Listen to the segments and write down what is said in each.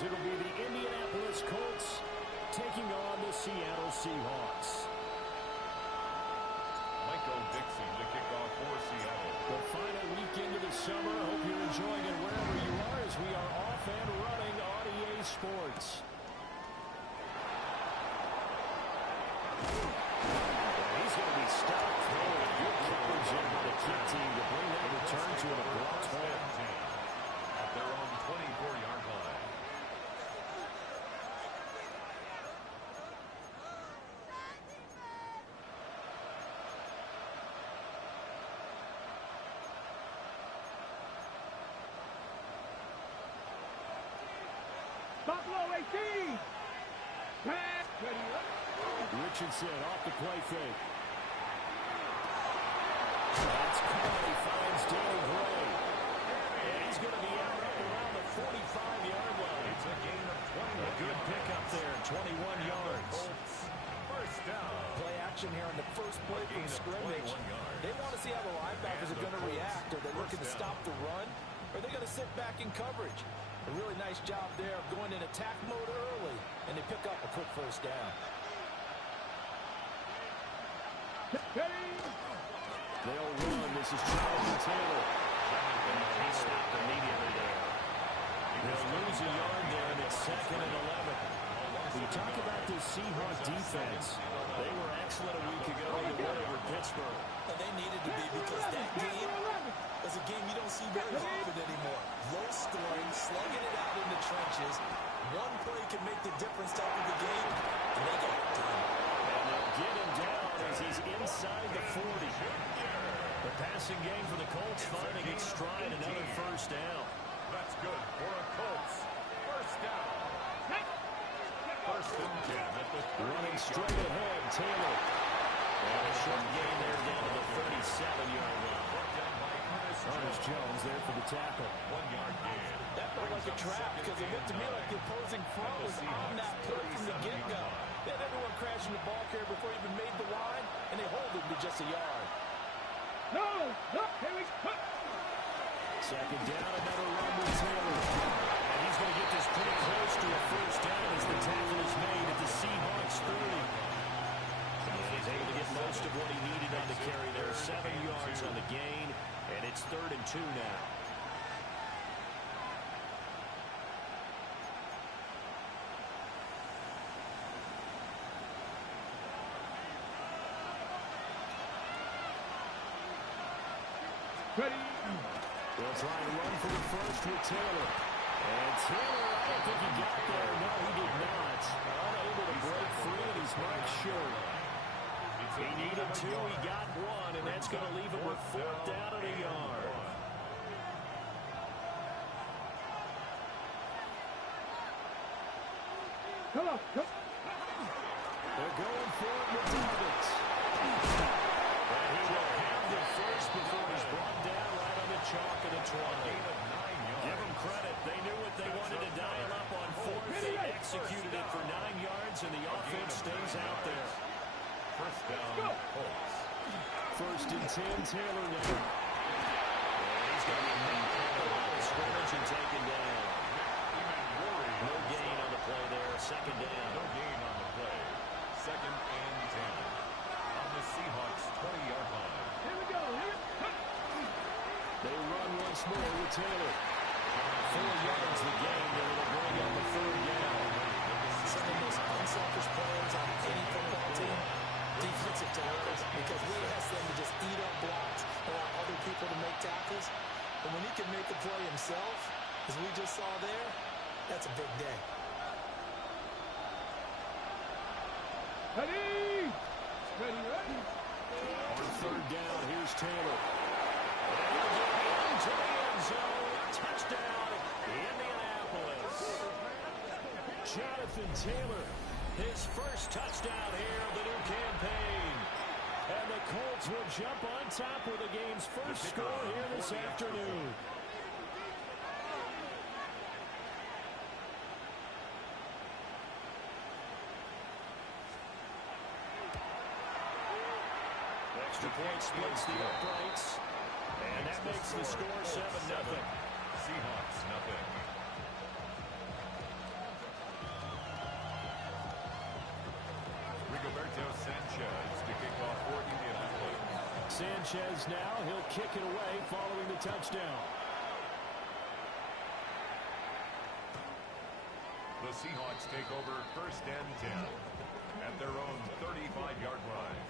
as it'll be the Indianapolis Colts taking on the Seattle Seahawks. Dixie to kick off for Seattle. The final weekend of the summer. Hope you're enjoying it wherever you are as we are off and running on EA Sports. He's going to be stopped. Good coverage in by the kick team to bring that return to an abrupt halt at their own 24-yard line. Richardson off the play fake. That's caught. He finds Danny Gray. And he's going to be out up around the 45-yard line. It's a gain of 20. A good pickup there, 21 yards. First down. Play action here on the first play from scrimmage. They want to see how the linebackers are going to react. Are they looking to stop the run? Or are they going to sit back in coverage? A really nice job there of going in attack mode early, and they pick up a quick first down. They'll run. This is Jonathan Taylor. He stopped immediately there. They'll lose a yard there, and it's 2nd and 11. We talk about this Seahawks defense. They were excellent a week ago in the win over Pittsburgh. And they needed to be because that game is a game you don't see very often anymore. Low scoring, slugging it out in the trenches. One play can make the difference type of the game, and they got it done. And they'll get him down as he's inside the 40. The passing game for the Colts finding its stride, another first down. That's good for a Colts. First down. First and 10 at the 30. Running straight ahead, Taylor. And a short gain there down to the 37-yard line. Ernest Jones there for the tackle. 1 yard gain. That felt like a trap because it looked to me like the opposing front was on that play from the get-go. They had everyone crashing the ball carrier before he even made the line, and they hold him to just a yard. Here we go. Second down, another run with Taylor. And he's going to get this pretty close to a first down as the tackle is made at the Seahawks 30. And he's able to get most of what he needed on the carry there. 7 yards on the gain, and it's 3rd and 2 now. They'll try and run for the first with Taylor. And Taylor, I don't think he got there. No, he did not. Unable to break free, and he's marked short. He needed 2, he got 1, and that's going to leave him with 4th down and a yard. Come on. They're going for it with Davis. And he will have the first before he's brought down right on the chalk of the 20. Give them credit. They knew what they wanted to dial up on 4th. They executed it for 9 yards, and the offense stays out there. First down, Colts. 1st and 10, Taylor now. And he's going to be knocked out of the scrimmage and taken down. No gain on the play there. 2nd down. No gain on the play. 2nd and 10 on the Seahawks 20-yard line. Here we go. They run once more with Taylor. 4 yards the gain. They're going to bring up the 3rd down. Some of the most unselfish players on any football team, defensive tackles, because we ask them to just eat up blocks, allow other people to make tackles. But when he can make the play himself, as we just saw there, that's a big day. Ready? Ready. On 3rd down, here's Taylor. Into the end zone. Touchdown, Indianapolis. Jonathan Taylor, his first touchdown here of the new campaign. And the Colts will jump on top with the game's first score here this afternoon. Extra point splits the uprights. And that makes the score 7-0. Seahawks, nothing. Sanchez now, he'll kick it away following the touchdown. The Seahawks take over 1st and 10 at their own 35-yard line.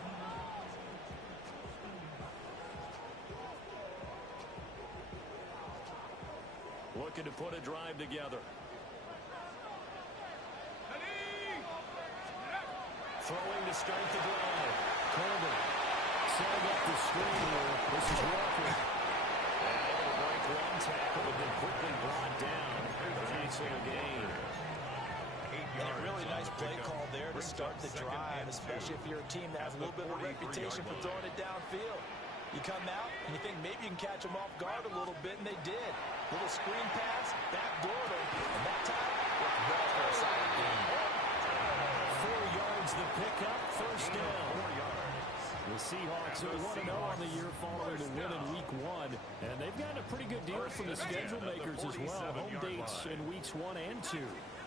Looking to put a drive together. Throwing to start the drive. Colbert setting up the screen here. This is Walker. And they'll break one tackle, but then quickly brought down. Nice little gain. A really nice play call there to start the drive, especially if you're a team that has a little bit of a reputation for throwing it downfield. You come out and you think maybe you can catch them off guard a little bit, and they did. Little screen pass, backdoored them, and that time, worked well for a solid gain. 4 yards the pickup, 1st down. 4 yards. The Seahawks are 1-0 on the year following the win in Week 1. And they've gotten a pretty good deal from the schedule makers as well. Home dates in Weeks 1 and 2.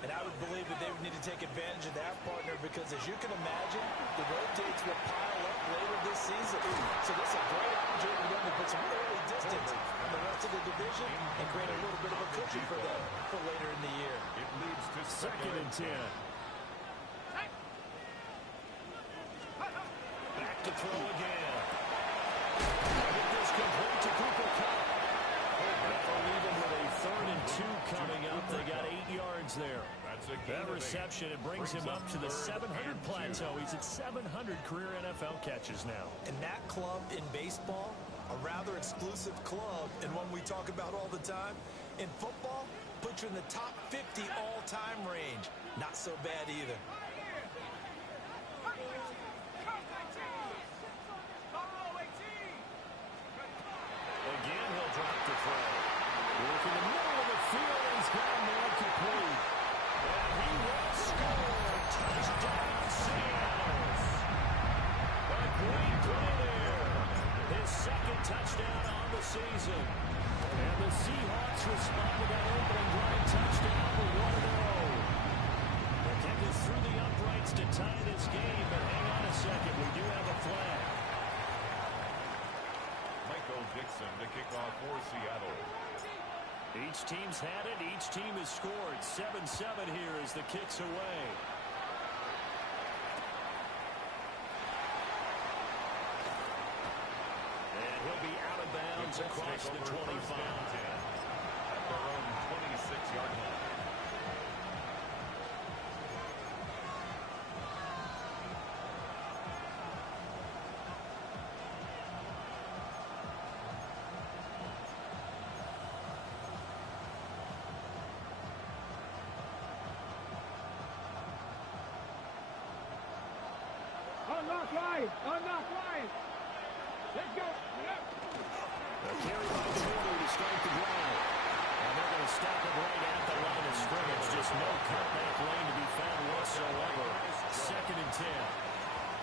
And I would believe that they would need to take advantage of that, partner, because as you can imagine, the road dates will pile up later this season. So this is a great opportunity for them to put some early distance on the rest of the division and create a little bit of a cushion for them for later in the year. It leads to 2nd and 10. Back to throw again. Get this complete to Cooper Kupp. They'll leave him with a 3rd and 2 coming up. They got 8 yards there. That reception, it brings him up to the 700 plateau. He's at 700 career NFL catches now. And that club in baseball, a rather exclusive club, and one we talk about all the time. In football, puts you in the top 50 all-time range. Not so bad either. Again, he'll drop the throw. Work in the middle of the field, and he's got a man complete. And he will score. Touchdown, Seahawks. A great play there. His 2nd touchdown on the season. And the Seahawks respond to that opening drive touchdown for 1-0. They're kicking through the uprights to tie this game, but hang on a second. We do have a flag. Dixon to kick off for Seattle. Each team's had it. Each team has scored. 7-7 here as the kick's away. And he'll be out of bounds across the 25. At their own 26-yard line. Unlock line! Unlock line! Let's go! A carry by Jordan to start the drive. And they're going to stop it right at the line of scrimmage. Just no cutback lane to be found whatsoever. 2nd and 10.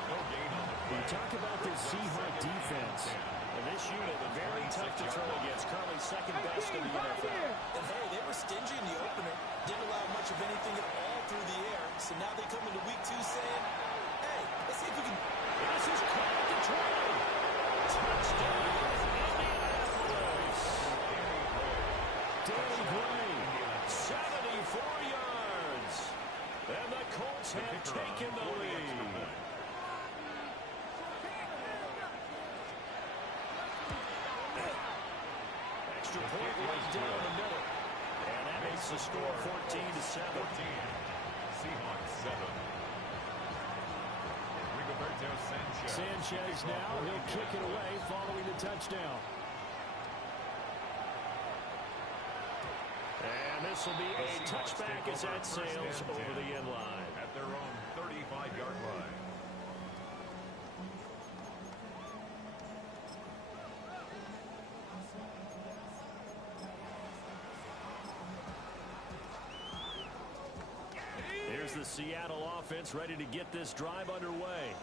No gain on the play. We talk about this Seahawk defense. And this unit, very tough to throw against. Currently 2nd best in the NFL. And hey, they were stingy in the opener. Didn't allow much of anything at all through the air. So now they come into Week 2 saying, hey, let's see if we can. This is caught the try. Touchdown, Indianapolis. Danny Gray, 74 yards. And the Colts have taken the lead. Extra point right down the middle. And that makes the score 14-7. Seahawks 7. Sanchez now, he'll kick it away following the touchdown. And this will be a touchback as that sails over the end line. At their own 35-yard line. Here's the Seattle offense ready to get this drive underway.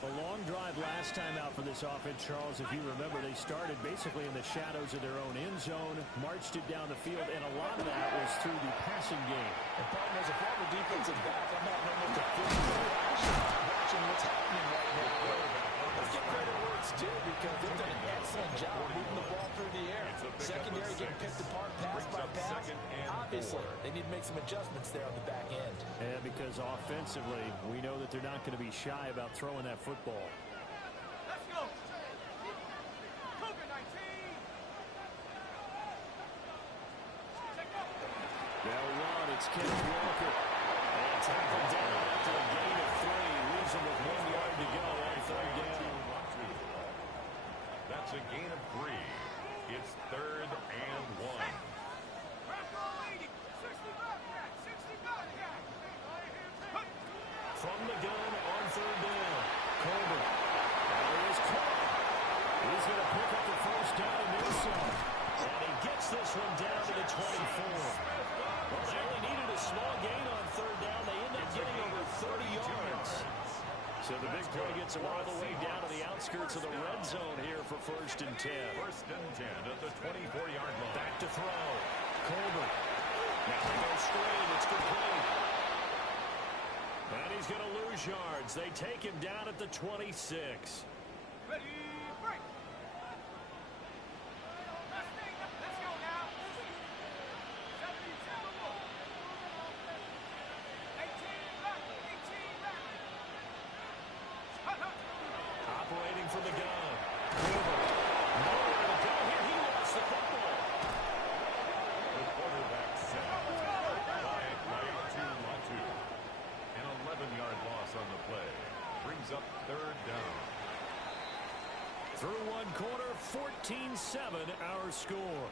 A long drive last time out for this offense, Charles. If you remember, they started basically in the shadows of their own end zone, marched it down the field, and a lot of that was through the passing game. And partner, as a former defensive back, I'm not almost a physical reaction to watching what's happening right now. Let's give credit where it's due because they've done an excellent job moving the ball through the air. Secondary getting picked apart pass by pass. Obviously, they need to make some adjustments there on the back end. Yeah, because offensively, we know that they're not going to be shy about throwing that football. Let's go. They'll run. It's Kenneth Walker. And tackled down after a gain of 3. Leaves him with 1 yard to go on third down. That's a gain of 3. It's 3rd and 1. From the gun on third down. Colbert. There is Clark. He's going to pick up the first down and do so. And he gets this one down to the 24. Well, they only needed a small gain on third down. They end up getting over 30 yards. So the big play gets them all the way down to the outskirts of the red zone here for 1st and 10. 1st and 10 at the 24-yard line. Back to throw. Colbert. Now they go straight. It's complete. And he's going to lose yards. They take him down at the 26. Ready, break. Let's go now. 72. 18 back. 18 back. Operating from the gun. Colbert. Nowhere to go here. He lost the football. The quarterback set. By Latu. An 11-yard loss on the play. Brings up 3rd down. Through one quarter, 14-7 our score.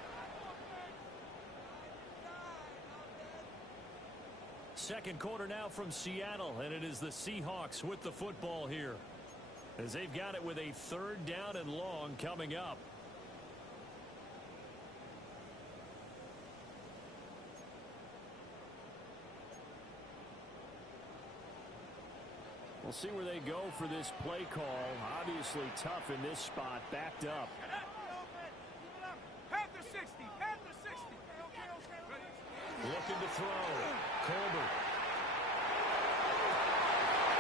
Second quarter now from Seattle, and it is the Seahawks with the football here, as they've got it with a 3rd down and long coming up. We'll see where they go for this play call. Obviously tough in this spot, backed up. Panther 60. Panther 60. Looking to throw. Colbert.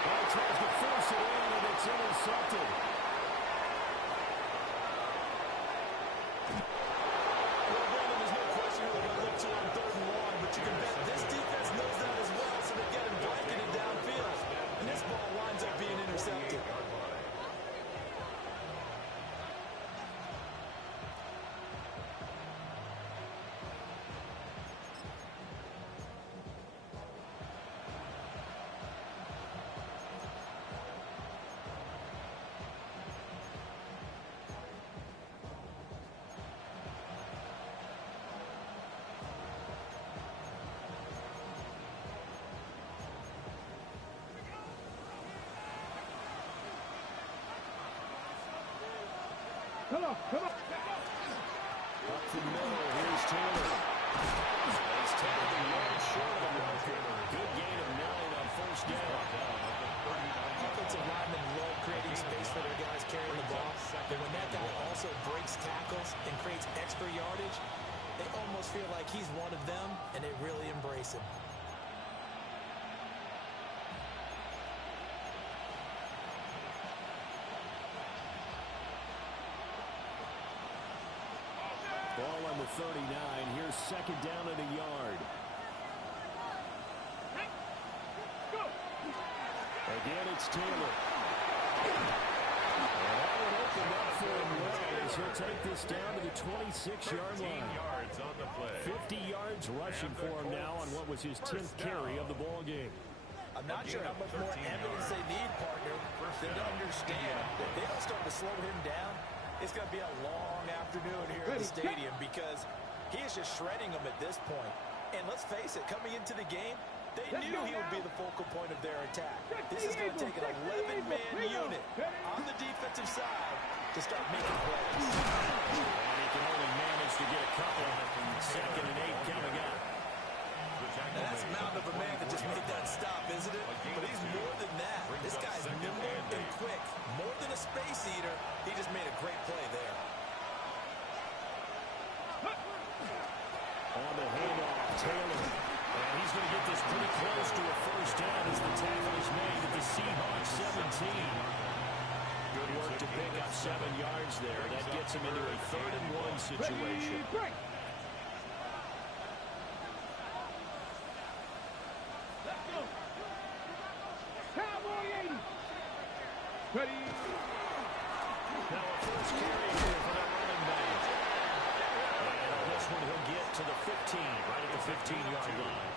Well, tries to force it in, and it's intercepted. Well, Brandon, there's no question who they're going to look to on 3rd and long, but you can bet this defense knows that as well, so they get him blanketed downfield. And this ball winds up being intercepted. Come on. Up the middle, here's Taylor. He's taken the yard short of the marker. Good gain of 9 on 1st down. Offensive linemen love creating space for their guys carrying the ball. But when that guy also breaks tackles and creates extra yardage, they almost feel like he's one of them, and they really embrace him. Ball on the 39. Here's 2nd down and a yard. Again, it's Taylor. And that would open up for him well as he'll take this down to the 26-yard line. 13 yards on the play. 50 yards rushing for him now on what was his 10th carry of the ball game. I'm not sure how much more evidence they need, partner, than to understand that if they don't start to slow him down, it's going to be a long afternoon here at the stadium because he is just shredding them at this point. And let's face it, coming into the game, they knew he would be the focal point of their attack. This is going to take an 11-man unit on the defensive side to start making plays. And he can only manage to get a couple. 2nd and 8 coming up. And that's a mountain of a man that just made that stop, isn't it? But he's more than that. This guy's nimble and quick. More than a space eater, he just made a great play there. On the handoff, Taylor. And he's going to get this pretty close to a 1st down as the tackle is made at the Seahawks 17. Good work situation. Break. Let's go. Cowboy 80. Ready. Now a first carry here for the running back. And on this one, he'll get to the 15, right at the 15-yard line.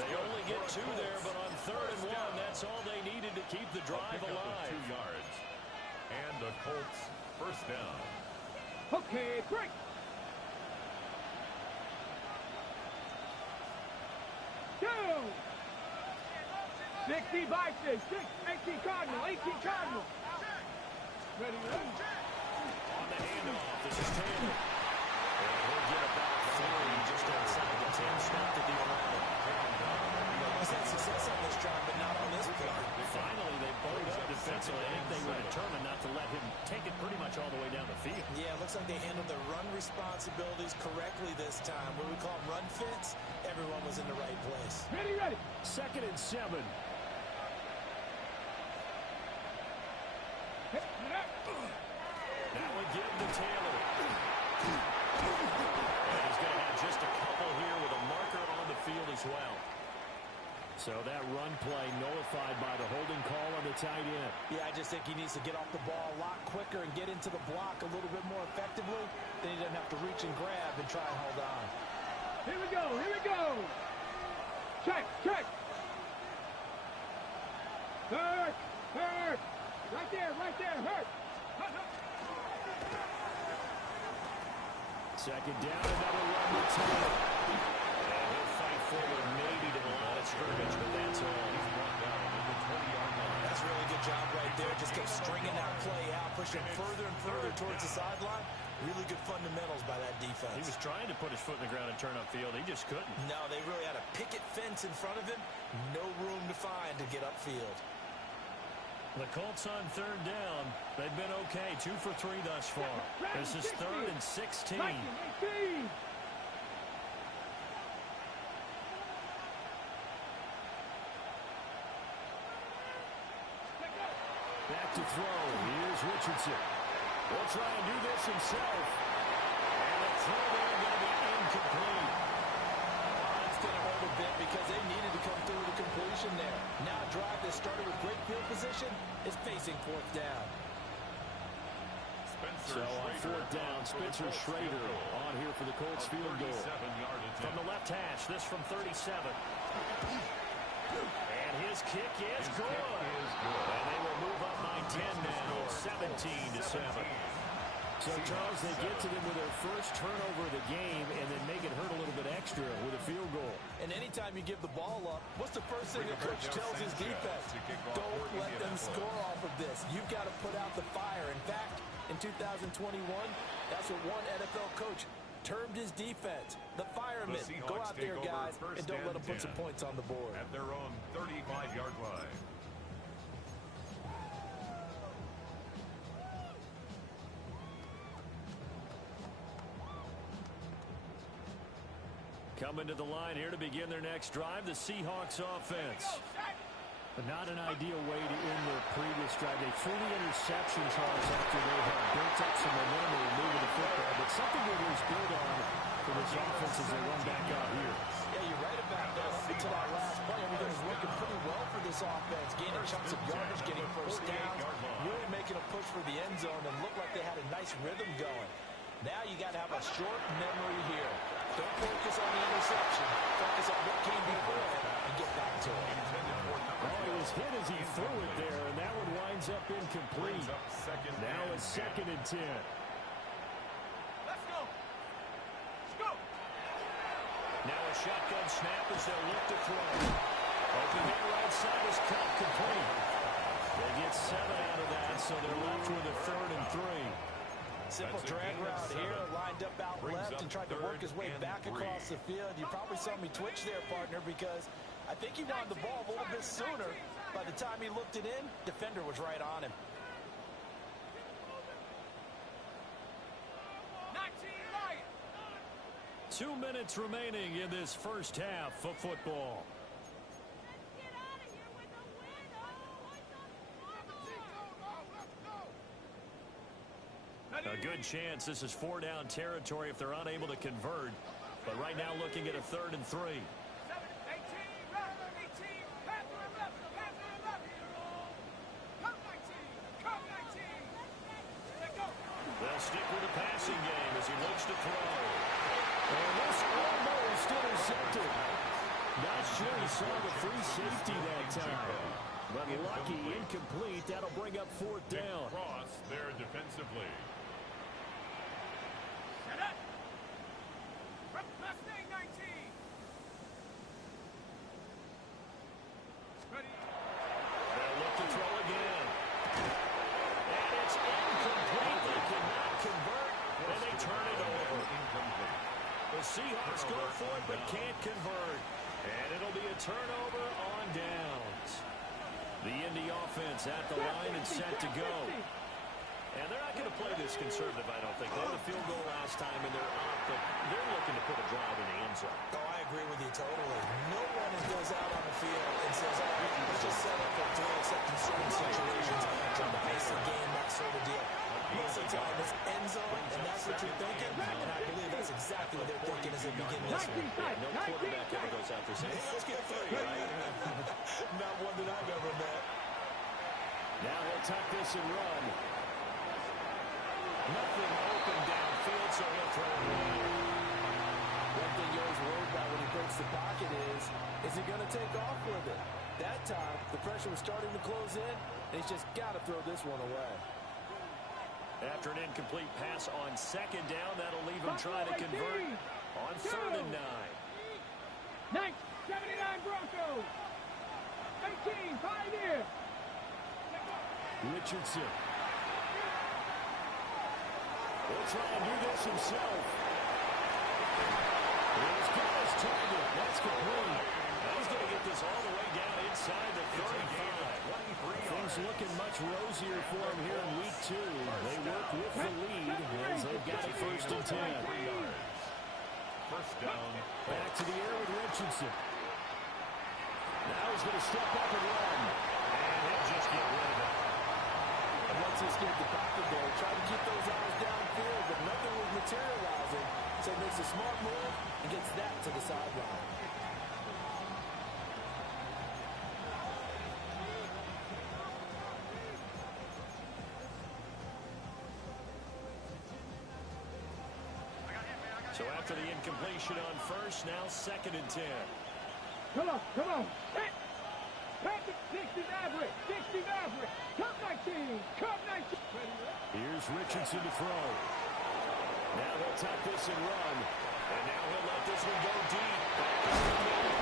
They only get 2 there, but on 3rd and 1, that's all they needed to keep the drive alive. 2 yards. And the Colts first down. Okay, break. Go. 60 Vikings, 18 Cardinal, 18 Cardinal. Ready, ready. On the handoff, this is Taylor. And he'll get about 3 just outside the 10, snapped at the 11. He's had success on this drive, but not on this play. Finally, they bowed up defensively. I think they were determined not to let him take it pretty much all the way down the field. Yeah, it looks like they handled their run responsibilities correctly this time. What we call run fits, everyone was in the right place. Ready, ready. 2nd and 7. Now we give to Taylor. And he's going to have just a couple here with a marker on the field as well. So that run play nullified by the holding call on the tight end. Yeah, I just think he needs to get off the ball a lot quicker and get into the block a little bit more effectively. Then he doesn't have to reach and grab and try and hold on. Here we go, here we go. Check, check. Hurt, hurt. Right there, hurt. Hurt, hurt. 2nd down, another run to Taylor. And he'll fight forward maybe to the line of scrimmage, but that's all. He's brought down in the 20-yard line. That's a really good job right there. Just kept stringing that play out, pushing further and further towards the sideline. Really good fundamentals by that defense. He was trying to put his foot in the ground and turn upfield. He just couldn't. No, they really had a picket fence in front of him. No room to find to get upfield. The Colts on 3rd down. They've been okay. 2 for 3 thus far. This is 3rd and 16. Back to throw. Here's Richardson. Will try and do this himself. And the throw there going to be incomplete. It's going to hurt a bit because they needed to come through with a completion there. Now a drive that started with great field position is facing 4th down. So on 4th down, Spencer Schrader on here for the Colts field goal. From the left hash, this from 37. And his kick is good. And they will move up by 10 now, 17-7. So, Charles, they get to them with their first turnover of the game and then make it hurt a little bit extra with a field goal. And anytime you give the ball up, what's the first thing a coach tells his defense? Don't let them score off of this. You've got to put out the fire. In fact, in 2021, that's what one NFL coach termed his defense. The firemen. Go out there, guys, and don't let them put some points on the board. At their own 35-yard line. Coming to the line here to begin their next drive, the Seahawks offense. But not an ideal way to end their previous drive. They threw the interception, Charles, after they had built up some momentum and moving the football. But something that was built on for this offense as they run back out here. Yeah, you're right about that. Up until that last play, everything was working pretty well for this offense. Gaining chunks of yardage, getting first downs, really making a push for the end zone and looked like they had a nice rhythm going. Now you got to have a short memory here. Don't focus on the interception. Focus on what came before it and get back to it. Oh, he was hit as he threw it there, and that one winds up incomplete. Now it's 2nd and 10. Let's go. Let's go. Now a shotgun snap as they'll look to throw. Open there right side is cut complete. They get 7 out of that, so they're left with a 3rd and 3. Simple drag route here, lined up out left and tried to work his way back across the field. You probably saw me twitch there, partner, because I think he wanted the ball a little bit sooner. By the time he looked it in, defender was right on him. 2 minutes remaining in this first half of football. A good chance this is 4-down territory if they're unable to convert. But right now looking at a 3rd and 3. They'll stick with the passing game as he looks to throw. And this almost intercepted. Not sure he saw the free safety that time. But lucky, incomplete. That'll bring up 4th down. Cross there defensively. Set up. Mustang 19. Ready. They'll look to throw again. And it's incomplete. They cannot convert, and they turn it over. Incomplete. The Seahawks go for it, but can't convert. And it'll be a turnover on downs. The Indy offense at the line and set to go. And they're not going to play this conservative, I don't think. They had a field goal last time, and they're up, but they're looking to put a drive in the end zone. Oh, I agree with you totally. No one goes out on the field and says, all right, let's just set up for three, except in certain situations, trying to ice the game, that sort of deal. Most of the time, it's end zone, and that's what you're thinking, and I believe that's exactly what they're thinking as they begin this one. No quarterback ever goes out there saying, hey, let's get 3, right? Not one that I've ever met. Now he'll tuck this and run. Nothing open downfield, so he'll throw it away. One thing you're always worried about when he breaks the pocket is he going to take off with it? That time, the pressure was starting to close in, and he's just got to throw this one away. After an incomplete pass on 2nd down, that'll leave him trying to convert on 3rd and 9. 79 Broncos. 18, Pioneer. Richardson. He'll try and do this himself. He's got his target. That's complete. Now he's going to get this all the way down inside the 35. Things looking much rosier for him here in week 2. They work with the lead as they've got a 1st and 10. 1st down. Back to the air with Richardson. Now he's going to step up and run. And he'll just get rid of it. And once he escaped the pocket there, he tried to keep those eyes downfield, but nothing was materializing. So he makes a smart move and gets that to the sideline. So after the incompletion on 1st, now 2nd and 10. Come on. Hit. Patrick, 60 average. 60 average. Cup 19. Cup 19. Here's Richardson to throw. Now he'll tuck this and run. And now he'll let this one go deep. Back to the middle.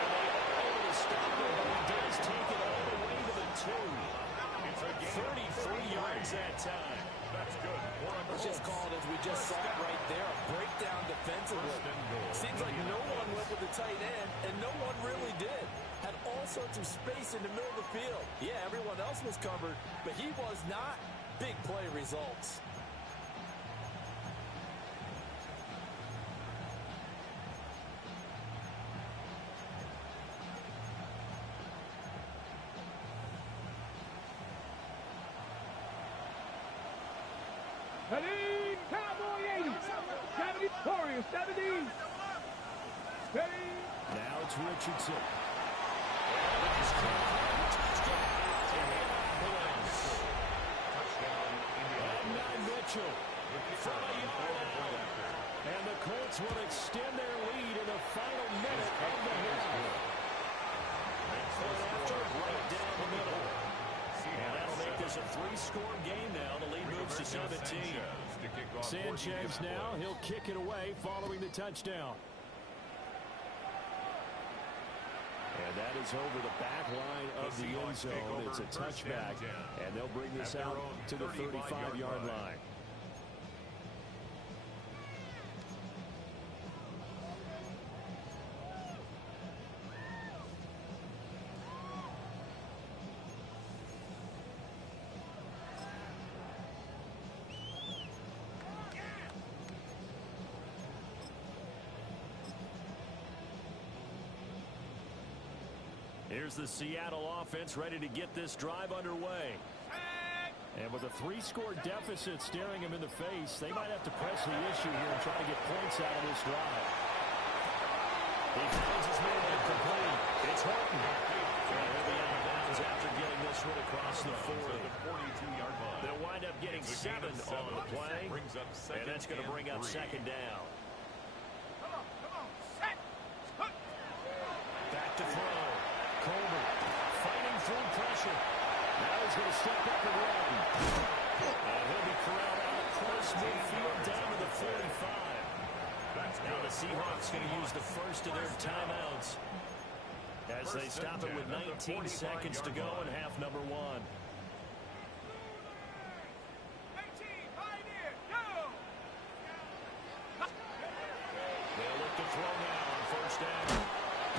And they are able to stop him, but he does take it all the way to the 2. It's a 33 yards that time. That's good. Let's just call it as we just saw it right there, a breakdown defensively. Seems like no one went with the tight end, and no one really did. Had all sorts of space in the middle of the field. Yeah, everyone else was covered, but he was not. Big play results. Ready, Cowboy 80. 70, Warriors 70. Ready. Now it's Richardson. And Mitchell from a yard. And the Colts will extend their lead in the final minute of the half. After right down the middle. And that'll make this a 3-score game now. The lead moves to 17. Sanchez now, he'll kick it away following the touchdown. And that is over the back line of the end zone. It's a touchback, and they'll bring this out to the 35-yard line. Here's the Seattle offense ready to get this drive underway. And with a 3-score deficit staring him in the face, they might have to press the issue here and try to get points out of this drive. He finds his man incomplete. It's Horton. And he'll be out of bounds after getting this one across the 40. They'll wind up getting 7 on the play. And that's going to bring up second down. Back to throw. Colbert fighting through pressure. Now he's going to step up and run. And he'll be corralled out across midfield down to the 45. Now the Seahawks going to use the first of their timeouts as they stop it with 19 seconds to go in half number 1. They'll look to throw now on first down.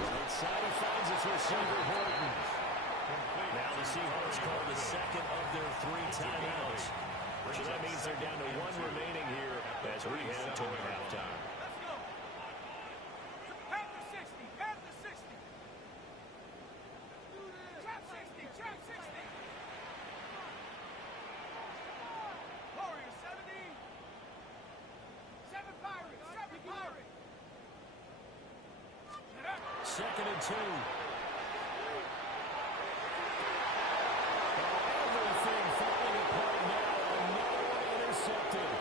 Inside he finds his receiver, Horton. Now the Seahawks call the second of their 3 timeouts. So that means they're down to 1 remaining here as we head toward halftime. Second and 2. Everything falling apart now. Another one intercepted.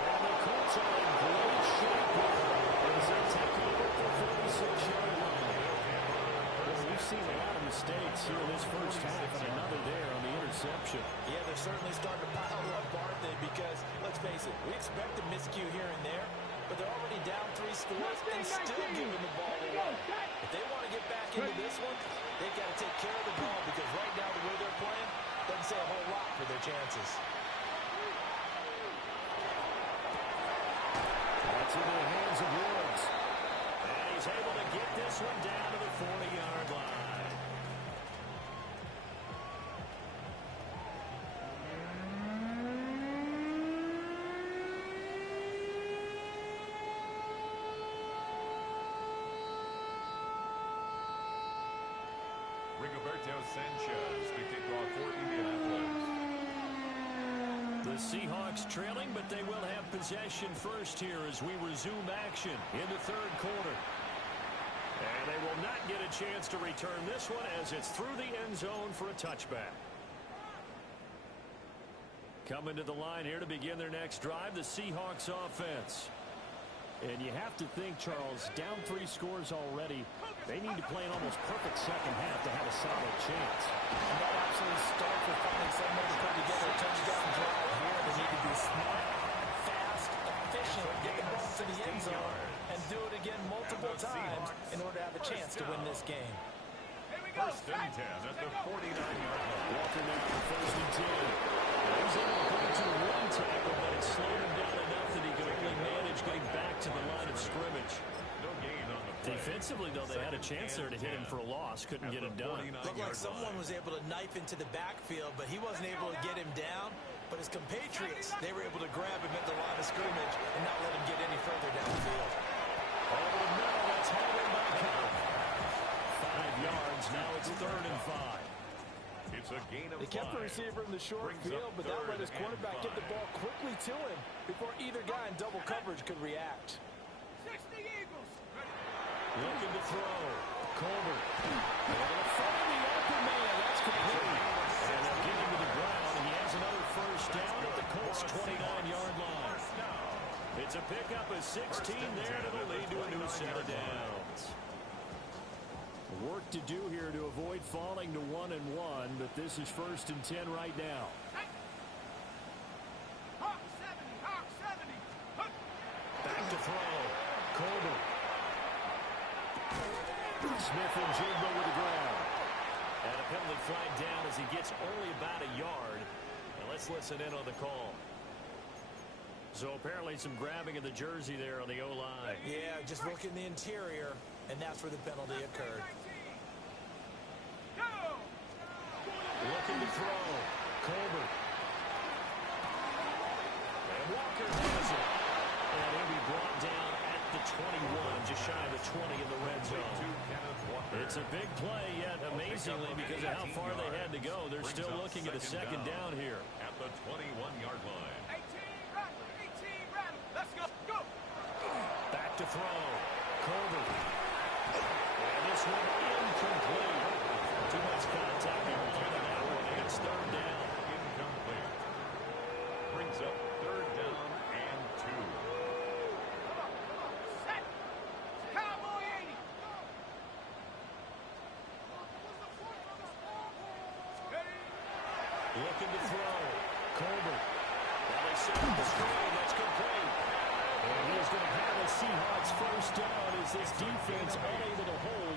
And the Colts are in great shape as they take over the 46-yard line. Well, we've seen a lot of mistakes here in this first half, and another there on the interception. Yeah, they're certainly starting to pile up, aren't they? Because, let's face it, we expect a miscue here and there, but they're already down 3 scores and still giving the ball away. If they want to get back into this one, they've got to take care of the ball because right now the way they're playing doesn't say a whole lot for their chances. That's into the hands of Woods. And he's able to get this one down to the 40-yard line. Sanchez to kick off for Indianapolis. The Seahawks trailing, but they will have possession first here as we resume action in the 3rd quarter. And they will not get a chance to return this one as it's through the end zone for a touchback. Coming to the line here to begin their next drive, the Seahawks offense. And you have to think, Charles, down 3 scores already. They need to play an almost perfect second half to have a solid chance. And that absolutely starts with finding some way to put together a touchdown drive here. They need to be smart, fast, efficient, get the ball to the end zone, and do it again multiple times in order to have a chance to win this game. First and 10 at the 49-yard line. Walker now for first and 10. He's able to go to 1 tackle, but it slowed him down enough that he could only manage getting back to the line of scrimmage. No gain on the play. Defensively, though, they had a chance there to hit him for a loss. Couldn't get him done. Looked like someone was able to knife into the backfield, but he wasn't able to get him down. But his compatriots, they were able to grab him at the line of scrimmage and not let him get any further downfield. Over the middle, that's held in by Cobb. 5 yards, now it's 3rd and 5. It's a gain of 5. They kept the receiver in the short field, but that let his quarterback get the ball quickly to him before either guy in double coverage could react. 60 Eagles. Looking to throw. Colbert. And find the open man. That's complete. And they'll get him to the ground, and he has another first down at the Colts' 29-yard line. It's a pickup of 16 there, and it'll lead to a new set of downs. Work to do here to avoid falling to 1-1, but this is 1st and 10 right now. Hawk 70, Hawk 70. Back to throw. Colbert. Smith and Jigba with the ground. And a penalty flag down as he gets only about a yard. And let's listen in on the call. So apparently some grabbing of the jersey there on the O-line. Yeah, just look in the interior, and that's where the penalty occurred. Looking to throw. Colbert. And Walker has it. And he'll be brought down at the 21, just shy of the 20 in the red zone. It's a big play, yet amazingly, because of how far they had to go, they're still looking at a second down here. At the 21-yard line. 18, rattle. Let's go. Back to throw. Colbert. And this one incomplete. Too much contact going on in that one. It's third down. Incomplete. Brings up third down and 2. Set. Cowboy 80. Looking to throw. Colbert. Now they set up the screen. That's complete. And he's going to have a Seahawks first down as this defense unable to hold.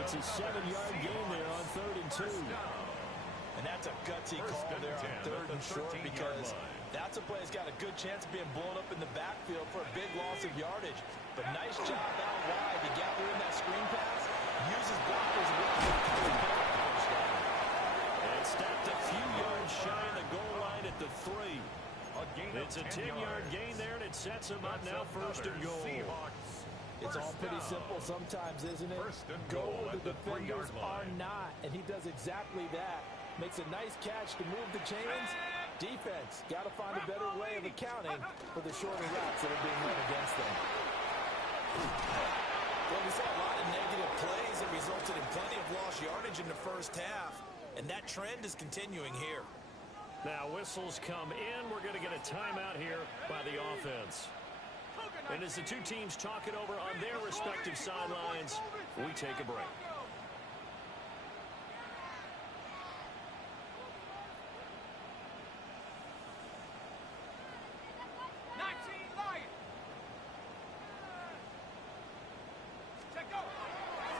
It's a 7-yard gain there on 3rd and 2. And that's a gutsy call there on 3rd and short, because that's a play that's got a good chance of being blown up in the backfield for a big loss of yardage. But nice job out wide to gather in that screen pass. Uses blockers well. And stopped a few yards shy of the goal line at the 3. It's a 10-yard gain there, and it sets them up now 1st and goal. It's all pretty simple sometimes, isn't it? Go where the defenders are not, and he does exactly that. Makes a nice catch to move the chains. Defense, got to find a better way of accounting for the shorter routes that are being run against them. Well, we saw a lot of negative plays that resulted in plenty of lost yardage in the first half, and that trend is continuing here. Now whistles come in. We're going to get a timeout here by the offense. And as the two teams talk it over on their respective sidelines, we take a break.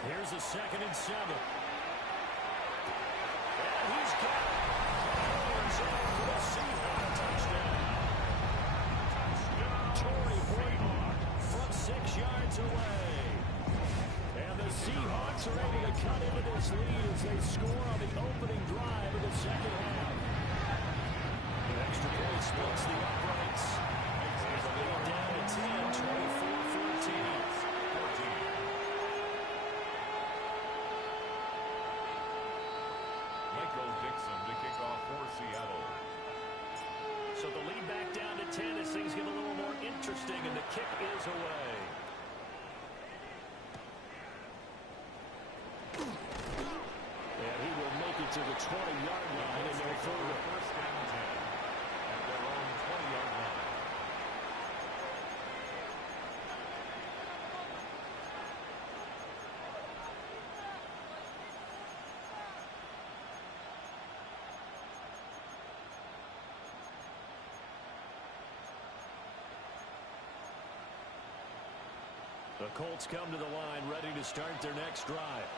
Here's a 2nd and 7. And he's got it. For the Seahawks touchdown. Torrey Hoyt from 6 yards away. And the Seahawks are able to cut into this lead as they score on the opening drive of the second half. An extra point splits the uprights. There's a lead down to 10, 24-14. Seattle. So the lead back down to 10 as things get a little more interesting, and the kick is away. And he will make it to the 20-yard line and no further. First down 10 at their own 20-yard line. The Colts come to the line ready to start their next drive.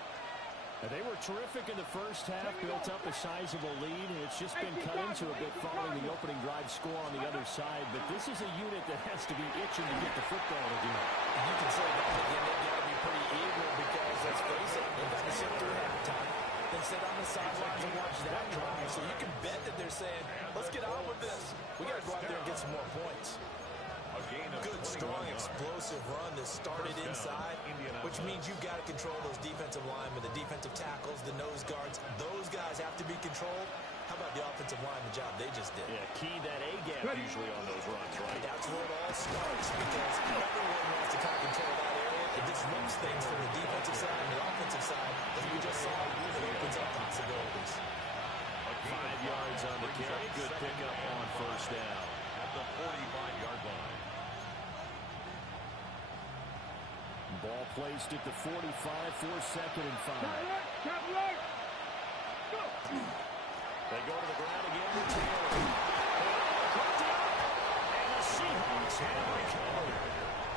And they were terrific in the first half, built up a sizable lead. It's just been cut into a bit following the opening drive score on the other side. But this is a unit that has to be itching to get the football again. And you can say that again, they've got to be pretty eager because, let's face it, they've got to sit through halftime. Then sit on the sidelines and watch that drive. So you can bet that they're saying, let's get on with this. We got to go out there and get some more points. Good, strong, explosive run that started inside, which means you've got to control those defensive linemen, the defensive tackles, the nose guards. Those guys have to be controlled. How about the offensive line, the job they just did? Yeah, key that A-gap usually on those runs, right? That's where it all starts, because everyone wants to kind of control that area. It disrupts things from the defensive side and the offensive side. As we just saw, it opens up possibilities. 5 yards on the carry. Good pickup on first down. At the 45-yard line. Ball placed at the 45 for 2nd and 5. They go to the ground again with Taylor. And the Seahawks have recovered.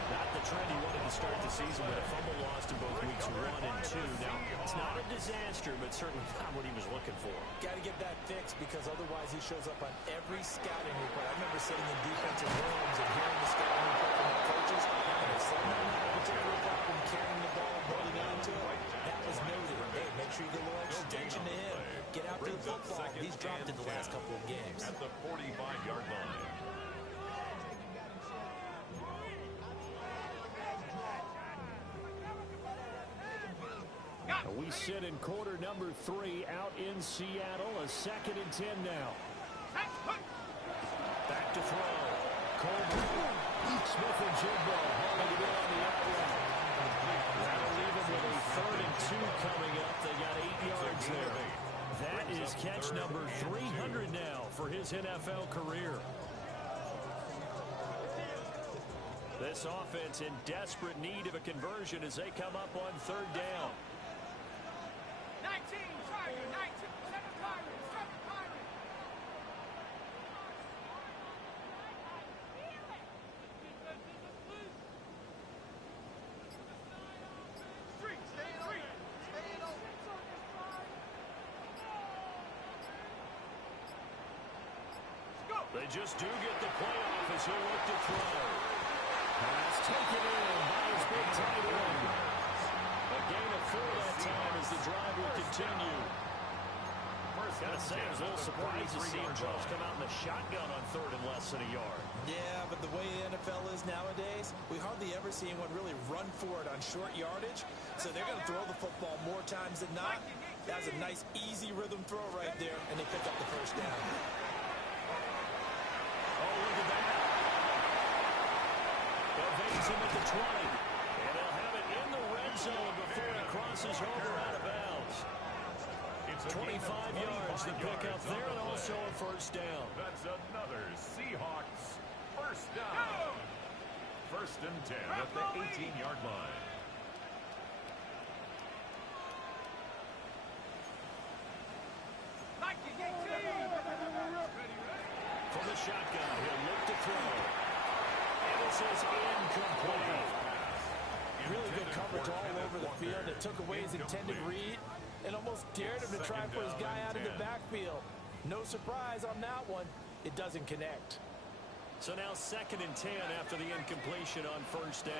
Not the trend he wanted to start the season with a fumble lost in both weeks 1 and 2. Now, it's not a disaster, but certainly not what he was looking for. Got to get that fixed, because otherwise he shows up on every scouting report. I remember sitting in defensive rooms and hearing the scouting report from the coaches, and if someone had a particular problem carrying the ball, holding on to it, that was noted. Hey, make sure you get a little extra attention to him. Get out to the football. He's dropped it the last couple of games. At the 45-yard line. We We sit in quarter number 3 out in Seattle. A 2nd and 10 now. Back to throw. Coleman. Smith and Jigbo holding it in on the out route. That'll leave them with a 3rd and 2 coming up. They got 8 yards there. That is catch number 300 now for his NFL career. This offense in desperate need of a conversion as they come up on 3rd down. 19, Tiger, 19, 7 Pirates, 7 Pirates. Street, stay open. They just do get the play off as he'll look to throw. Pass taken in by his big tight end. A gain of 4 that time as the drive will continue. Gotta say, I was a little surprised to see Charles come out in the shotgun on 3rd and less than a yard. Yeah, but the way the NFL is nowadays, we hardly ever see anyone really run for it on short yardage. So they're going to throw the football more times than not. That's a nice, easy rhythm throw right there, and they pick up the 1st down. Oh, look at that. Evades him at the 20. And they'll have it in the red zone before he crosses over out of bounds. 25 yards to pick up there, and also a 1st down. That's another Seahawks 1st down. 1st and 10 at the 18-yard line. From the shotgun, he'll look to throw. And this is incomplete. Really good coverage all over the field. It took away his intended read and almost dared him to try and put his guy out in the backfield. No surprise on that one. It doesn't connect. So now 2nd and 10 after the incompletion on 1st down.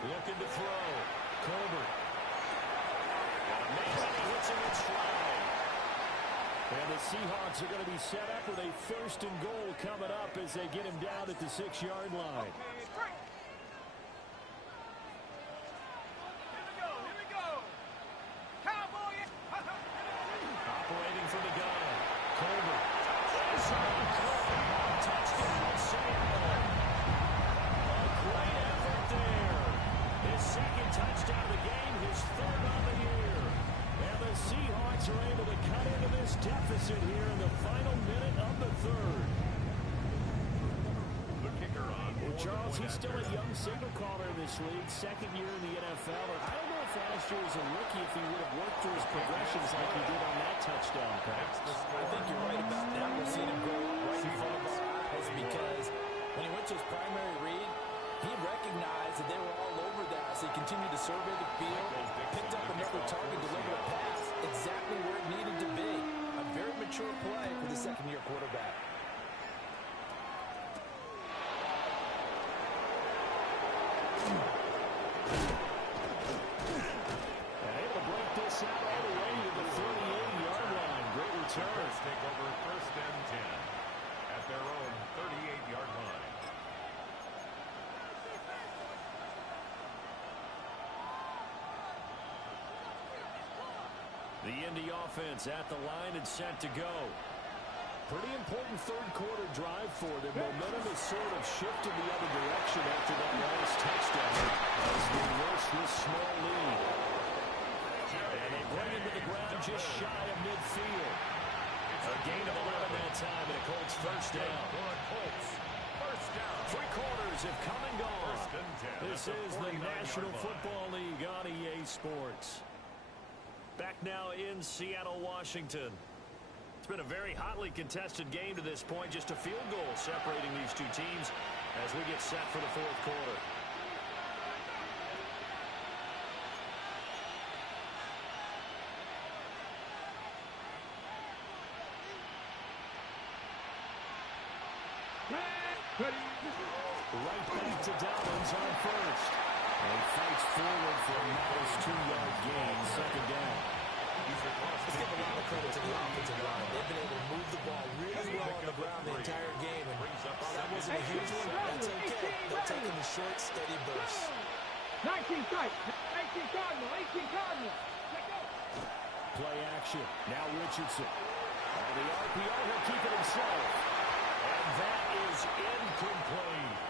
Looking to throw. Colbert. Got a man and he hits him in stride. And the Seahawks are going to be set up with a 1st and goal coming up as they get him down at the 6-yard line. Here we go. Cowboy. Operating from the gun. Colbert. Touchdown, Seattle. A great effort there. His 2nd touchdown of the game, his 3rd on the year. And the Seahawks are able to cut into this deficit here in the final minute of the 3rd. The kicker on. Well, Charles, he's still a young signal caller in this league, 2nd year in the NFL. And I don't know if last year as a rookie if he would have worked through his progressions like he did on that touchdown pass. I think you're right about that. We've seen him go right in front of our eyes because when he went to his primary read, he recognized that they were all over that as he continued to survey the field, picked up another target, delivered a pass exactly where it needed to be. A very mature play for the 2nd-year quarterback. And able to break this out all the way to the 38-yard line. Great return. Take over 1st and 10 at their own 38-yard line. The Indy offense at the line and set to go. Pretty important 3rd quarter drive for them. Momentum has sort of shifted the other direction after that last touchdown as they nurse this small lead. And they bring him to the ground just shy of midfield. A gain of 11 that time, and a Colts 1st down. First down. 3 quarters have come and gone. 1st and 10. This is the National Football League on EA Sports. Back now in Seattle, Washington. It's been a very hotly contested game to this point. Just a field goal separating these two teams as we get set for the 4th quarter. Right back to Dobbins on 1st. And he fights forward for a modest 2-yard gain, 2nd down. short, steady bursts. 19 tight. 18 Cardinal. 18 Cardinal. Let go. Play action. Now Richardson. On the RPO, he'll keep it himself. And that is incomplete.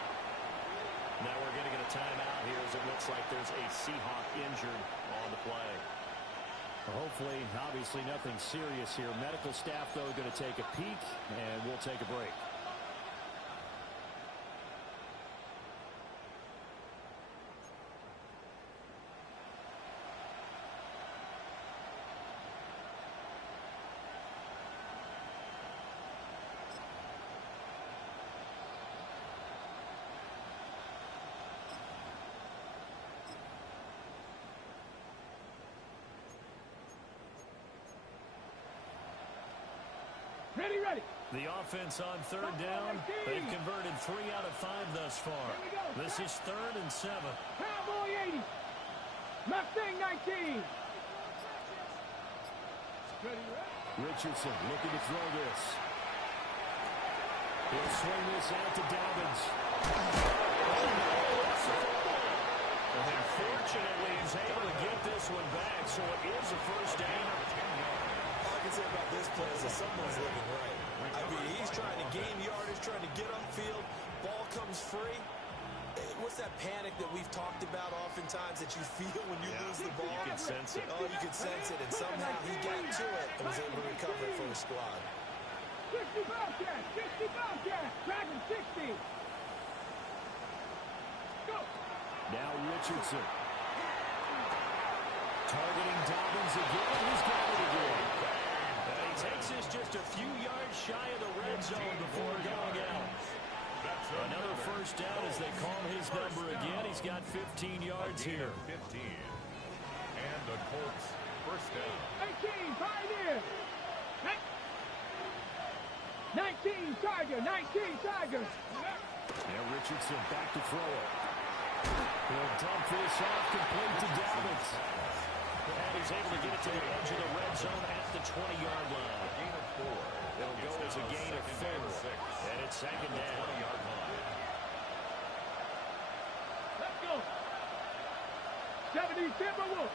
Now we're going to get a timeout here as it looks like there's a Seahawk injured on the play. Hopefully, obviously nothing serious here. Medical staff, though, going to take a peek, and we'll take a break. Ready. The offense on third down. They've converted 3 out of 5 thus far. This is 3rd and 7. Cowboy 80. Mustang 19. Richardson looking to throw this. He'll swing this out to Dobbins. And unfortunately, he's able to get this one back, so it is a first down. All I can say about this play is that someone's living right. I mean, he's trying to gain yardage, trying to get upfield. Ball comes free. What's that panic that we've talked about oftentimes that you feel when you lose the ball? You can sense it. Oh, you can sense it, and somehow he got to it and was able to recover it for his squad. 60 Bobcat. 60 Bobcat. Dragon 60. Go. Now Richardson. Targeting Dobbins again. He's got it again. And he takes this just a few yards shy of the red zone before going out. Another first down as they call his number again. He's got 15 yards here. 15. And the Colts first down. 18 Pioneer. 19 Tiger. 19 Tiger. Now Richardson back to throw it. He'll dump this off complete to Dobbins. And he's able to get it to the edge of the red zone at the 20-yard line. A gain of 4. It'll go as a gain of 4. And it's second down. 20-yard line. Let's go. 70 Timberwolves.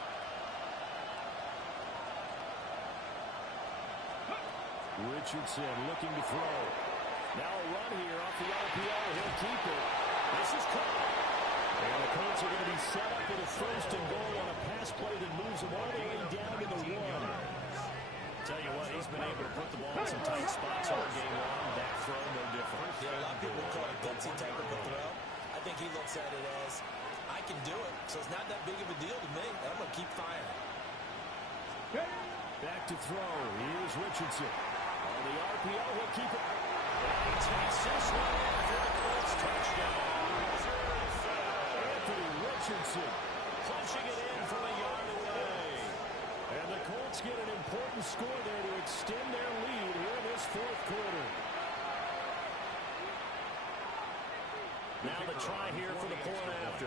Richardson looking to throw. Now a run here off the RPO. He'll keep it. This is caught. And the Colts are going to be set up with a first and goal on a pass play that moves them all the way down to the 1. Tell you what, he's been able to put the ball in some tight spots all game long. That throw, no different. Yeah, a lot of people call it gutsy type of a throw. I think he looks at it as, I can do it, so it's not that big of a deal to me. I'm going to keep firing. Back to throw. Here's Richardson. On the RPO, he'll keep it. And he takes this one in for the Colts touchdown. Anthony Richardson punching it in from a yard away. And the Colts get an important score there to extend their lead here in this 4th quarter. Now the try here for the point after.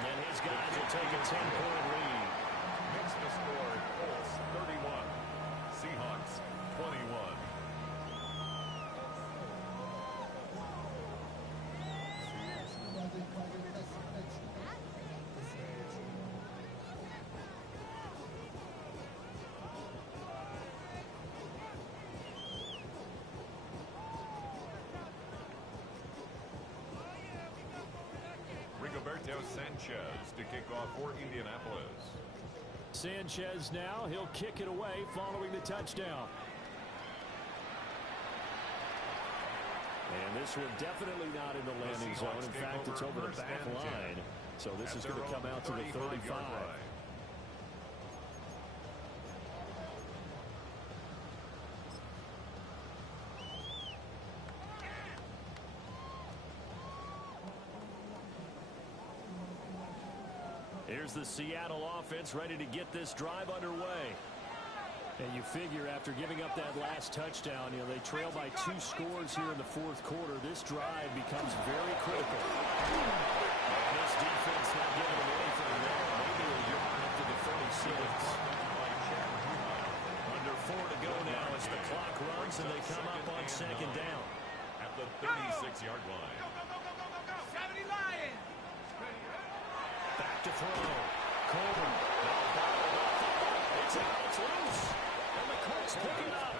And his guys will take a 10-point lead. Makes the score Colts 31. Seahawks 21. Rigoberto Sanchez to kick off for Indianapolis. Sanchez now, he'll kick it away following the touchdown. And this one definitely not in the landing zone. In fact, it's over the back line. So this is going to come out to the 35. Here's the Seattle offense ready to get this drive underway. And you figure after giving up that last touchdown, they trail by 2 scores here in the 4th quarter. This drive becomes very critical. And this defense not giving them anything there. Maybe a yard up to the 36. as the clock runs and they come up on second down. At the 36-yard line. Back to throw. Colbert. It's out. It's loose. And the Colts pick it up.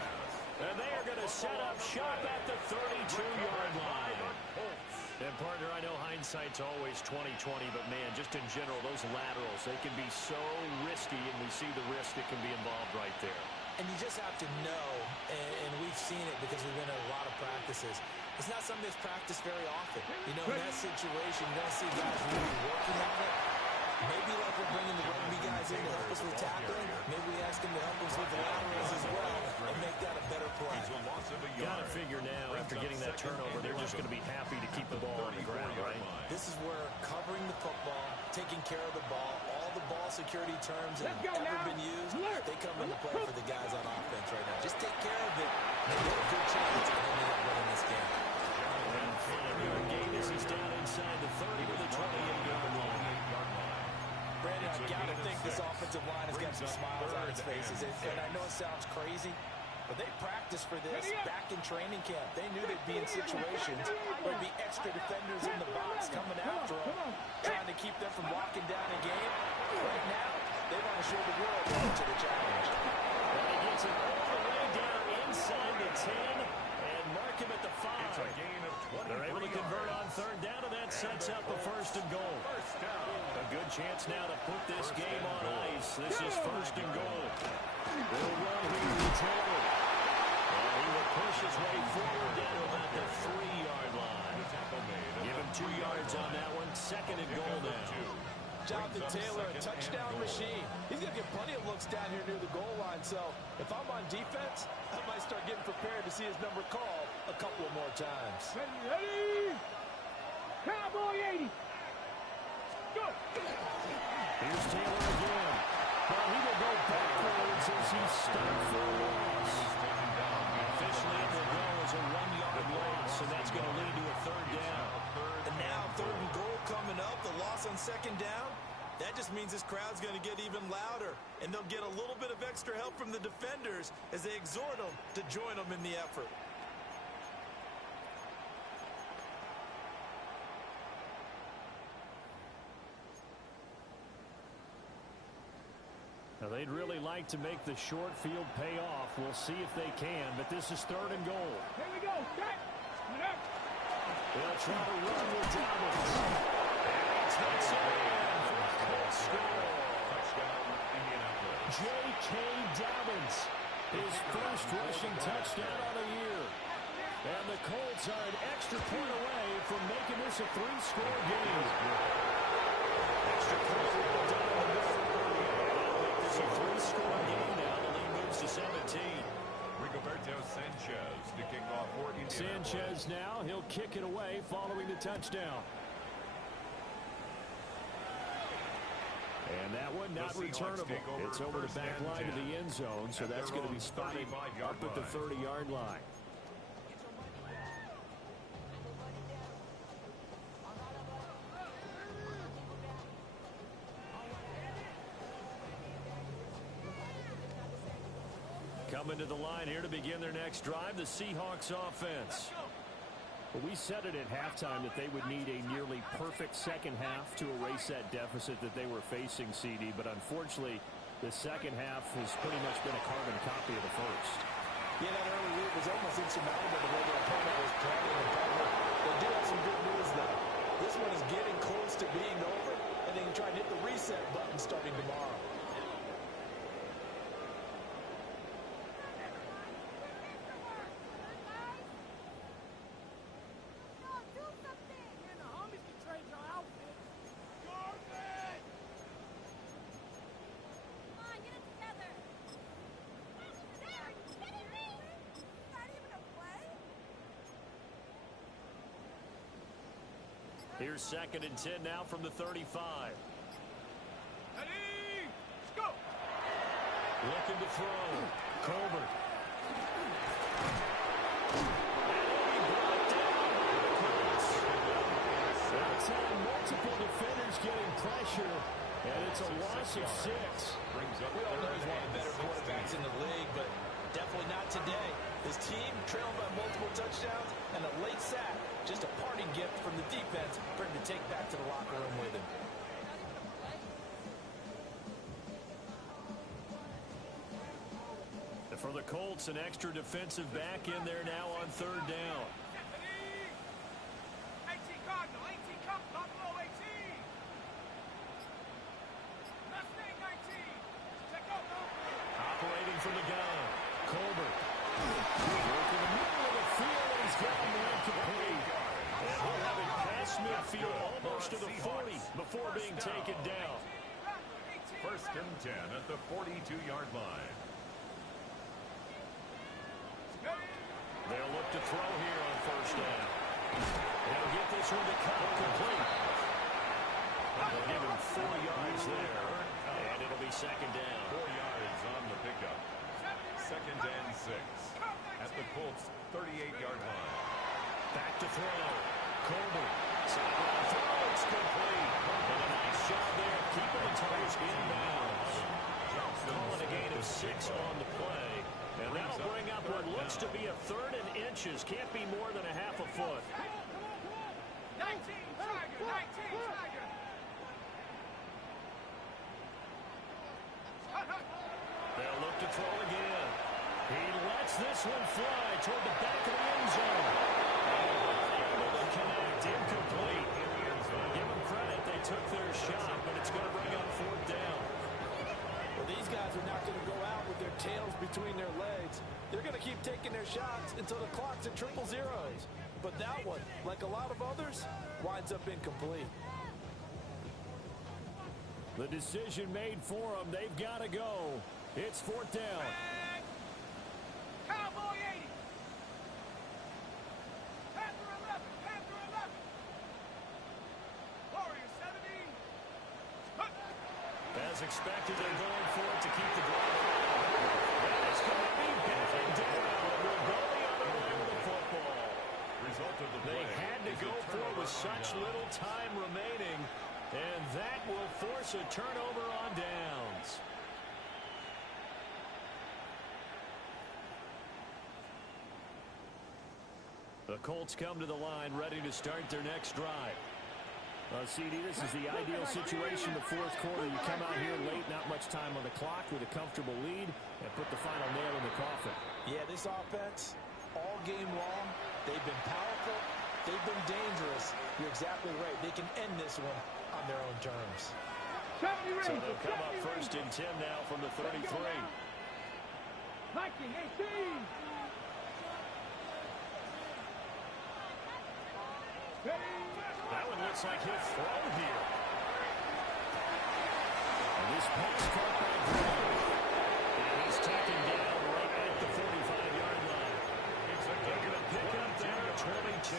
And they are going to set up shop at the 32-yard line. And, partner, I know hindsight's always 20/20, but, man, just in general, those laterals, they can be so risky, and we see the risk that can be involved right there. And you just have to know, and we've seen it because we've been at a lot of practices, it's not something that's practiced very often. You know, in that situation, you're going to see guys really working on it. Maybe like we're bringing the rugby guys in to help us with tackling. Maybe we ask them to help us with the laterals as well and make that a better play. Got to figure now, after getting that turnover, they're just going to be happy to keep the ball on the ground, right? This is where covering the football, taking care of the ball, all the ball security terms that have ever been used, they come into play for the guys on offense right now. Just take care of it, and you have a good chance of ending up winning this game. And Fowler Gaines is down inside the 30 to the 28-yard line. Brandon, I've got to think this offensive line has got some smiles on its faces. And I know it sounds crazy, but they practiced for this back in training camp. They knew they'd be in situations where there'd be extra defenders in the box coming after them, trying to keep them from locking down a game. Right now, they want to show the world to the challenge. And he gets it all the way down inside the 10 and mark him at the 5. It's a gain of 20. They're able to convert on third down, and that sets up a first and goal. A good chance now to put this game on ice. This is first and goal. They'll run here to Taylor. And he will push his way forward down to about the 3-yard line. Give him 2 yards on that one. Second and goal now. Jonathan Taylor, a touchdown machine. He's going to get plenty of looks down here near the goal line. So if I'm on defense, I might start getting prepared to see his number called a couple of more times. Ready? Cowboy 80. Go. Here's Taylor again. Well, he will go backwards as he's stopped for a loss. Officially, it will go as a 1-yard loss, and that's going to lead to a third down. And now third and goal coming up, the loss on second down. That just means this crowd's going to get even louder, and they'll get a little bit of extra help from the defenders as they exhort them to join them in the effort. Now, they'd really like to make the short field pay off. We'll see if they can, but this is third and goal. Here we go. Set. They'll try to run with Dobbins. And he takes it in for a Colts score. Touchdown, Indianapolis. J.K. Dobbins, his first rushing touchdown on the year. And the Colts are an extra point away from making this a 3-score game. Extra point away down the middle. It's a 3-score game now. The lead moves to 17. Rigoberto Sanchez to kick off for Indianapolis. Sanchez now, he'll kick it away following the touchdown. And that one not returnable. It's over the back line of the end zone, so that's going to be spotted up at the 30-yard line. Coming to the line here to begin their next drive, the Seahawks offense. Well, we said it at halftime that they would need a nearly perfect second half to erase that deficit that they were facing, CD. But unfortunately, the second half has pretty much been a carbon copy of the first. Yeah, that early lead was almost insurmountable the way their opponent was playing. They do have some good news, though. This one is getting close to being over, and they can try and hit the reset button starting tomorrow. Here's second and 10 now from the 35. Ready? Go. Looking to throw. Colbert. That's had multiple defenders getting pressure, and it's a loss of 6. We all know he's one of the better quarterbacks in the league, but Definitely not today. His team trailed by multiple touchdowns and a late sack. Just a parting gift from the defense for him to take back to the locker room with him. For the Colts, an extra defensive back in there now on third down. 18 Cardinal, 18 Cup, Buffalo 18. Mustang 19. Check out Operating from the gun. Colbert. Working the middle of the field, and he's got him incomplete. And he'll have it past midfield almost to the 40 before being taken down. First and 10 at the 42-yard line. They'll look to throw here on first down. They'll get this one to Cobb complete. They'll give him 4 yards there, and it'll be second down. 4 yards on the pickup. Second and 6 at the Colts' 38-yard line. Back to throw. Colbert. Sideline throw. It's complete. And a nice job there, keeping the Tigers inbounds. Calling a gain of 6 on the play. And that'll bring up what looks to be a third and inches. Can't be more than a half a foot. 19 Tiger, 19 Tiger. They'll look to throw again. He lets this one fly toward the back of the end zone. Able to connect, incomplete. Give them credit, they took their shot, but it's going to bring up fourth down. Well, these guys are not going to go out with their tails between their legs. They're going to keep taking their shots until the clock's at triple zeros. But that one, like a lot of others, winds up incomplete. The decision made for them. They've got to go. It's fourth down. Cowboy 80. Panther 11, Panther 11. Warrior 17. As expected, they're going for it to keep the drive alive. And it's going to be batted down. It will go the other way with the football. Result of the They play had to is go a for it with turnover on such downs. little time remaining. And that will force a turnover on downs. The Colts come to the line ready to start their next drive. CD, this is the ideal situation, the fourth quarter. You come out here late, not much time on the clock with a comfortable lead, and put the final nail in the coffin. Yeah, this offense, all game long, they've been powerful, they've been dangerous. You're exactly right. They can end this one on their own terms. So they'll come up first and 10 now from the 33. Viking 18. That one looks like he'll throw here. And this pass caught by Green. And he's taken down right at the 45-yard line. They're going to pick up there at 22.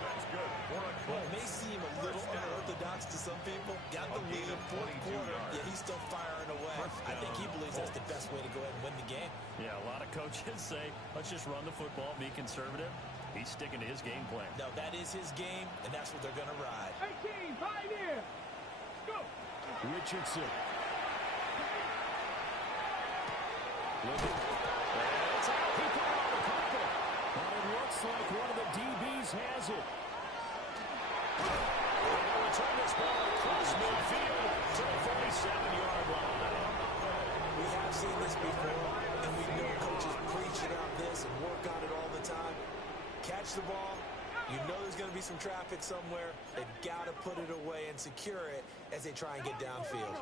That's good for a Well, it Colts. may seem a little unorthodox to some people. Got the lead, fourth quarter, yet he's still firing away. I think he believes that's the best way to go ahead and win the game. Yeah, a lot of coaches say, let's just run the football, be conservative. He's sticking to his game plan. No, that is his game, and that's what they're going to ride. 18, Pioneer. Go. Richardson. Looking. It's out. He put it on the carpet. But it looks like one of the DBs has it. They'll return this ball across midfield to the 47-yard line. We have seen this before, and we know coaches preach about this and work on it all the time. Catch the ball. You know there's going to be some traffic somewhere. They've got to put it away and secure it as they try and get downfield.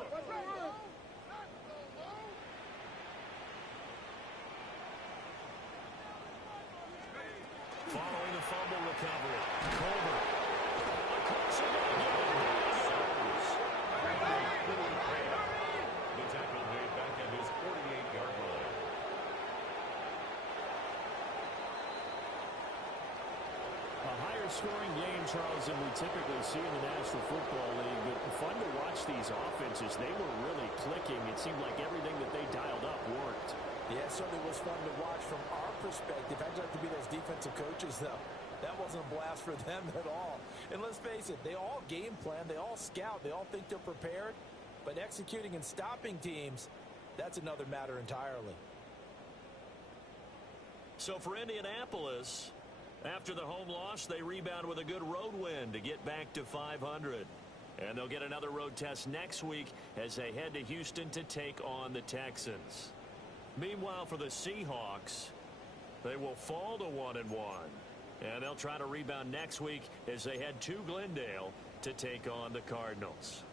Following the fumble recovery. Colbert. The tackle made back at his 48-yard line. A higher scoring game, Charles, than we typically see in the National Football League. But fun to watch these offenses. They were really clicking. It seemed like everything that they dialed up worked. Yeah, it certainly was fun to watch from our perspective. I'd like to be those defensive coaches, though. That wasn't a blast for them at all. And let's face it, they all game plan, they all scout, they all think they're prepared. But executing and stopping teams, that's another matter entirely. So for Indianapolis, after the home loss, they rebound with a good road win to get back to 500. And they'll get another road test next week as they head to Houston to take on the Texans. Meanwhile, for the Seahawks, they will fall to 1-1. And they'll try to rebound next week as they head to Glendale to take on the Cardinals.